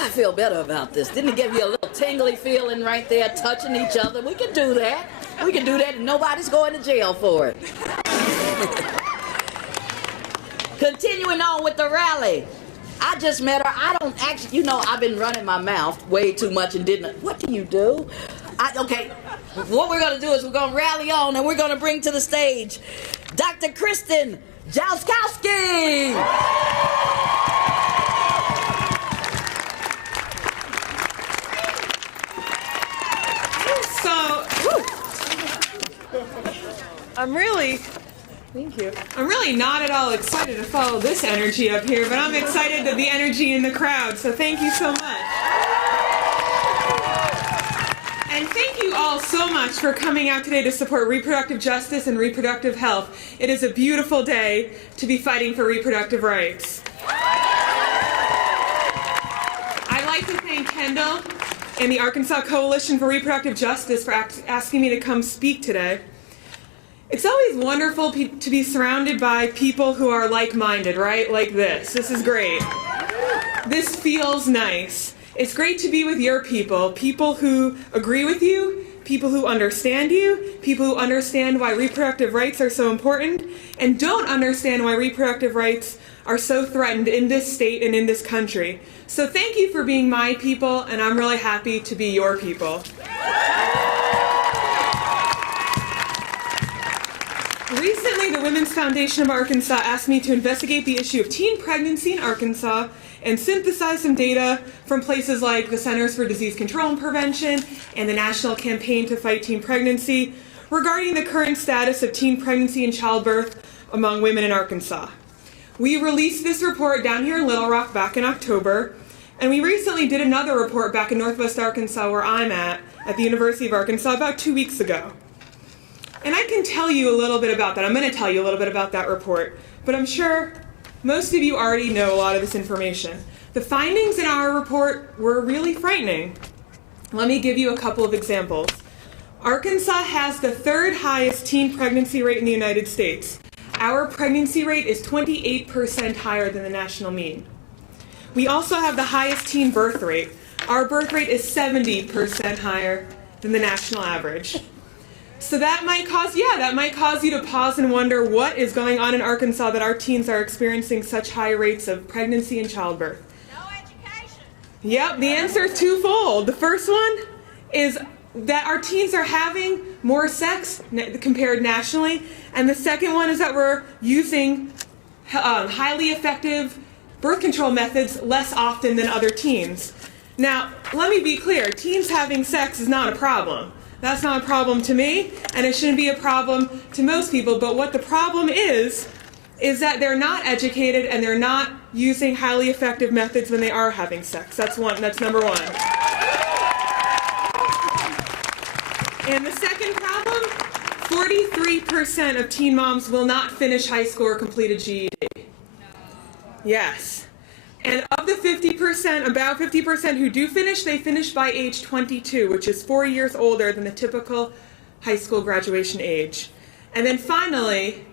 I feel better about this. Didn't it give you a little tingly feeling right there, touching each other? We can do that. We can do that, and nobody's going to jail for it. Continuing on with the rally. I just met her. I don't actually, I've been running my mouth way too much and didn't. What do you do? Okay, what we're going to do is we're going to rally on and we're going to bring to the stage Dr. Kristen Jauskowski. I'm really not at all excited to follow this energy up here, but I'm excited at the energy in the crowd, so thank you so much. And thank you all so much for coming out today to support reproductive justice and reproductive health. It is a beautiful day to be fighting for reproductive rights. I'd like to thank Kendall and the Arkansas Coalition for Reproductive Justice for asking me to come speak today. It's always wonderful to be surrounded by people who are like-minded, right? Like this. This is great. This feels nice. It's great to be with your people, people who agree with you, people who understand you, people who understand why reproductive rights are so important, and don't understand why reproductive rights are so threatened in this state and in this country. So thank you for being my people, and I'm really happy to be your people. Recently, the Women's Foundation of Arkansas asked me to investigate the issue of teen pregnancy in Arkansas and synthesize some data from places like the Centers for Disease Control and Prevention and the National Campaign to Fight Teen Pregnancy regarding the current status of teen pregnancy and childbirth among women in Arkansas. We released this report down here in Little Rock back in October, and we recently did another report back in Northwest Arkansas where I'm at the University of Arkansas about 2 weeks ago. And I can tell you a little bit about that. I'm going to tell you a little bit about that report, but I'm sure most of you already know a lot of this information. The findings in our report were really frightening. Let me give you a couple of examples. Arkansas has the third highest teen pregnancy rate in the United States. Our pregnancy rate is 28% higher than the national mean. We also have the highest teen birth rate. Our birth rate is 70% higher than the national average. So that might cause you to pause and wonder what is going on in Arkansas that our teens are experiencing such high rates of pregnancy and childbirth. No education. Yep, the answer is twofold. The first one is that our teens are having more sex compared nationally, and the second one is that we're using highly effective birth control methods less often than other teens. Now, let me be clear, teens having sex is not a problem. That's not a problem to me, and it shouldn't be a problem to most people, but what the problem is that they're not educated and they're not using highly effective methods when they are having sex. That's number one. And the second problem, 43% of teen moms will not finish high school or complete a GED. Yes. And of the 50%, about 50% who do finish, they finish by age 22, which is 4 years older than the typical high school graduation age. And then finally,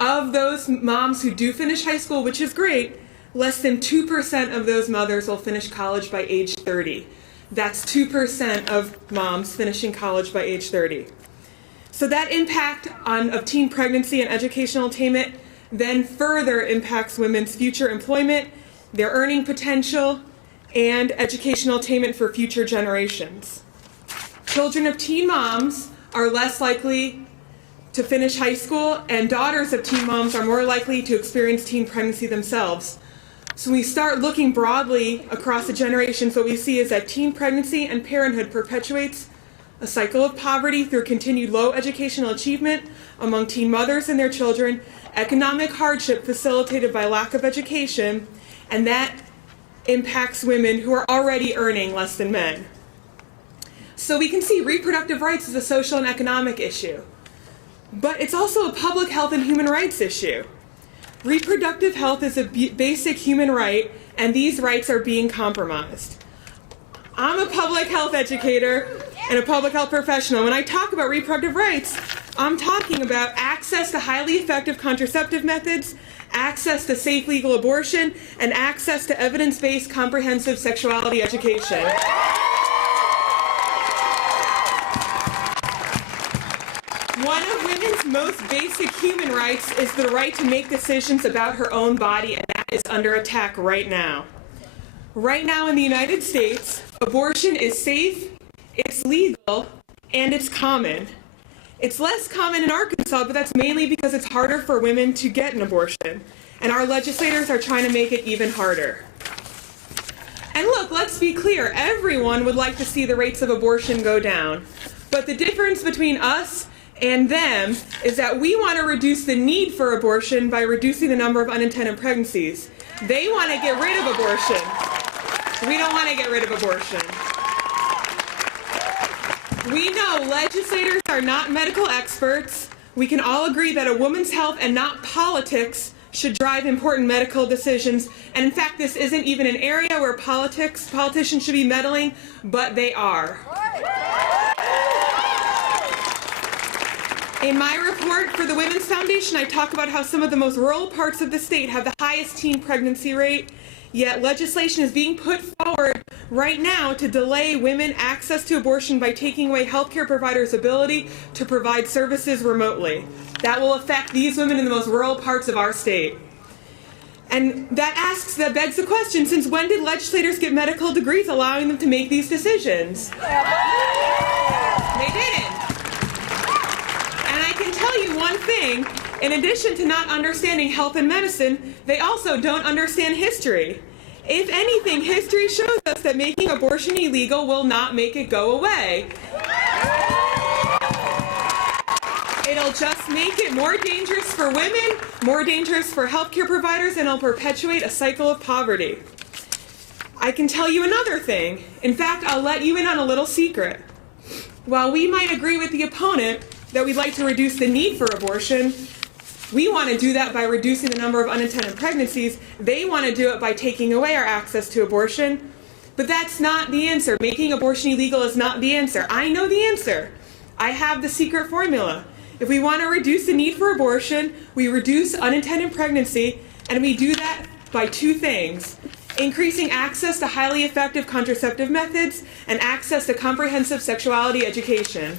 of those moms who do finish high school, which is great, less than 2% of those mothers will finish college by age 30. That's 2% of moms finishing college by age 30. So that impact of teen pregnancy and educational attainment then further impacts women's future employment, their earning potential, and educational attainment for future generations. Children of teen moms are less likely to finish high school, and daughters of teen moms are more likely to experience teen pregnancy themselves. So when we start looking broadly across the generations, what we see is that teen pregnancy and parenthood perpetuates a cycle of poverty through continued low educational achievement among teen mothers and their children, economic hardship facilitated by lack of education, and that impacts women who are already earning less than men. So we can see reproductive rights as a social and economic issue, but it's also a public health and human rights issue. Reproductive health is a basic human right, and these rights are being compromised. I'm a public health educator and a public health professional. When I talk about reproductive rights, I'm talking about access to highly effective contraceptive methods, access to safe legal abortion, and access to evidence-based comprehensive sexuality education. One of women's most basic human rights is the right to make decisions about her own body, and that is under attack right now. Right now in the United States, abortion is safe, it's legal, and it's common. It's less common in Arkansas, but that's mainly because it's harder for women to get an abortion, and our legislators are trying to make it even harder. And look, let's be clear, everyone would like to see the rates of abortion go down, but the difference between us and them is that we want to reduce the need for abortion by reducing the number of unintended pregnancies. They want to get rid of abortion. We don't want to get rid of abortion. We know legislators are not medical experts. We can all agree that a woman's health and not politics should drive important medical decisions. And in fact, this isn't even an area where politicians should be meddling, but they are. In my report for the Women's Foundation, I talk about how some of the most rural parts of the state have the highest teen pregnancy rate, yet legislation is being put forward right now to delay women access to abortion by taking away healthcare providers' ability to provide services remotely. That will affect these women in the most rural parts of our state. And that begs the question, since when did legislators get medical degrees allowing them to make these decisions? They didn't. And I can tell you one thing, in addition to not understanding health and medicine, they also don't understand history. If anything, history shows us that making abortion illegal will not make it go away. It'll just make it more dangerous for women, more dangerous for healthcare providers, and it'll perpetuate a cycle of poverty. I can tell you another thing. In fact, I'll let you in on a little secret. While we might agree with the opponent that we'd like to reduce the need for abortion, we want to do that by reducing the number of unintended pregnancies. They want to do it by taking away our access to abortion. But that's not the answer. Making abortion illegal is not the answer. I know the answer. I have the secret formula. If we want to reduce the need for abortion, we reduce unintended pregnancy, and we do that by two things: increasing access to highly effective contraceptive methods and access to comprehensive sexuality education.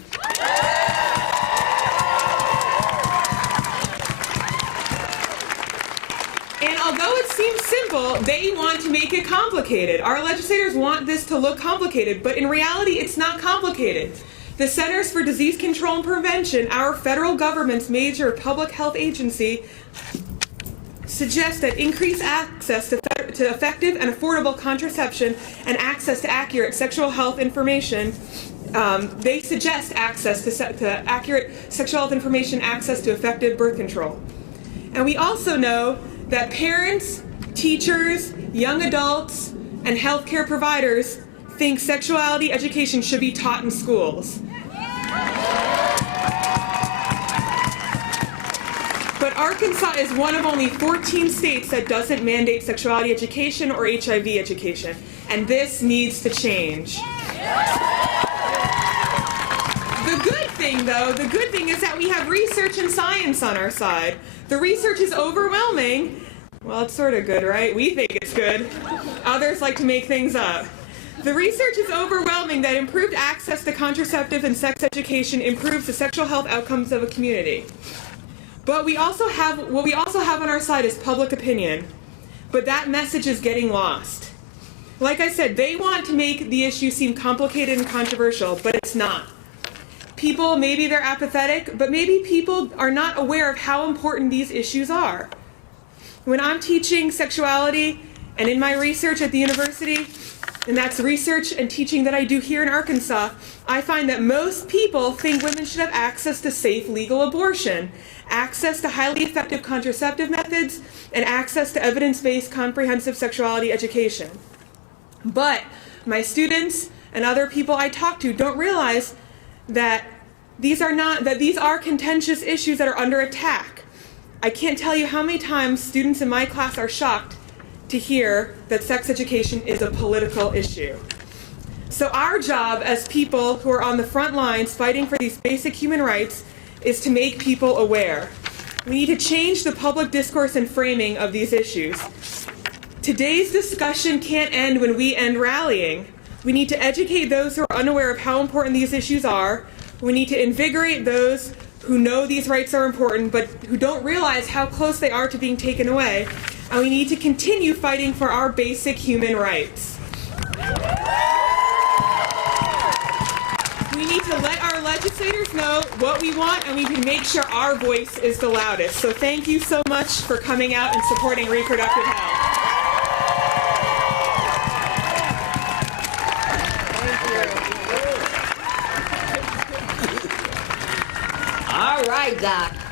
And although it seems simple, they want to make it complicated. Our legislators want this to look complicated, but in reality, it's not complicated. The Centers for Disease Control and Prevention, our federal government's major public health agency, suggests that increased access to effective and affordable contraception and access to accurate sexual health information, they suggest access to accurate sexual health information, access to effective birth control. And we also know that parents, teachers, young adults, and healthcare providers think sexuality education should be taught in schools. But Arkansas is one of only 14 states that doesn't mandate sexuality education or HIV education, and this needs to change. The good thing is that we have research and science on our side. The research is overwhelming. Well, it's sort of good, right? We think it's good. Others like to make things up. The research is overwhelming that improved access to contraceptive and sex education improves the sexual health outcomes of a community. But what we also have on our side is public opinion. But that message is getting lost. Like I said, they want to make the issue seem complicated and controversial, but it's not. People, maybe they're apathetic, but maybe people are not aware of how important these issues are. When I'm teaching sexuality and in my research at the university, and that's research and teaching that I do here in Arkansas, I find that most people think women should have access to safe legal abortion, access to highly effective contraceptive methods, and access to evidence-based comprehensive sexuality education. But my students and other people I talk to don't realize that these are contentious issues that are under attack. I can't tell you how many times students in my class are shocked to hear that sex education is a political issue. So our job as people who are on the front lines fighting for these basic human rights is to make people aware. We need to change the public discourse and framing of these issues. Today's discussion can't end when we end rallying. We need to educate those who are unaware of how important these issues are. We need to invigorate those who know these rights are important but who don't realize how close they are to being taken away. And we need to continue fighting for our basic human rights. We need to let our legislators know what we want, and we can make sure our voice is the loudest. So thank you so much for coming out and supporting reproductive health. All right, Doc.